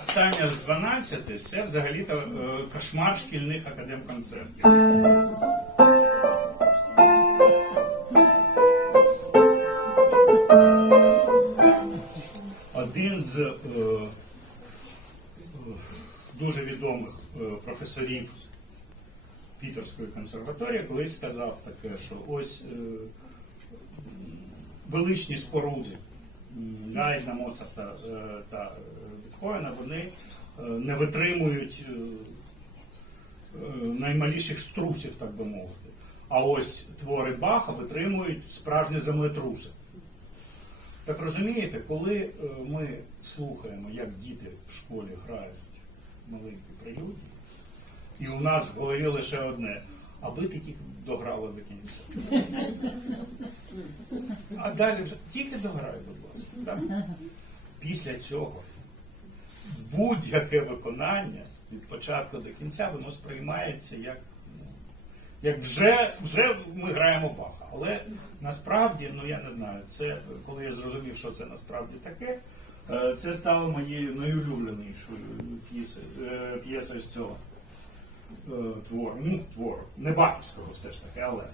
остання з 12 це взагалі-то е, кошмар шкільних академконцертів. Один з е, дуже відомих е, професорів Пітерської консерваторії колись сказав таке, що ось е, величні споруди м, Гайдна, Моцарта е, та е, Бетховена, вони е, не витримують наймаліших струсів, так би мовити. А ось твори Баха витримують справжні землетруси. Так розумієте, коли ми слухаємо, як діти в школі грають маленькі прелюдії, і у нас в голові лише одне, аби ти тільки дограли до кінця. А далі вже тільки дограй, будь ласка. Так? Після цього будь-яке виконання від початку до кінця воно сприймається як, ну, як вже, вже ми граємо Баха. Але насправді, ну я не знаю, це коли я зрозумів, що це насправді таке, е, це стало моєю найулюбленішою п'єсою, е, з цього е, твору. Ну, твору. Не бахівського все ж таки, але.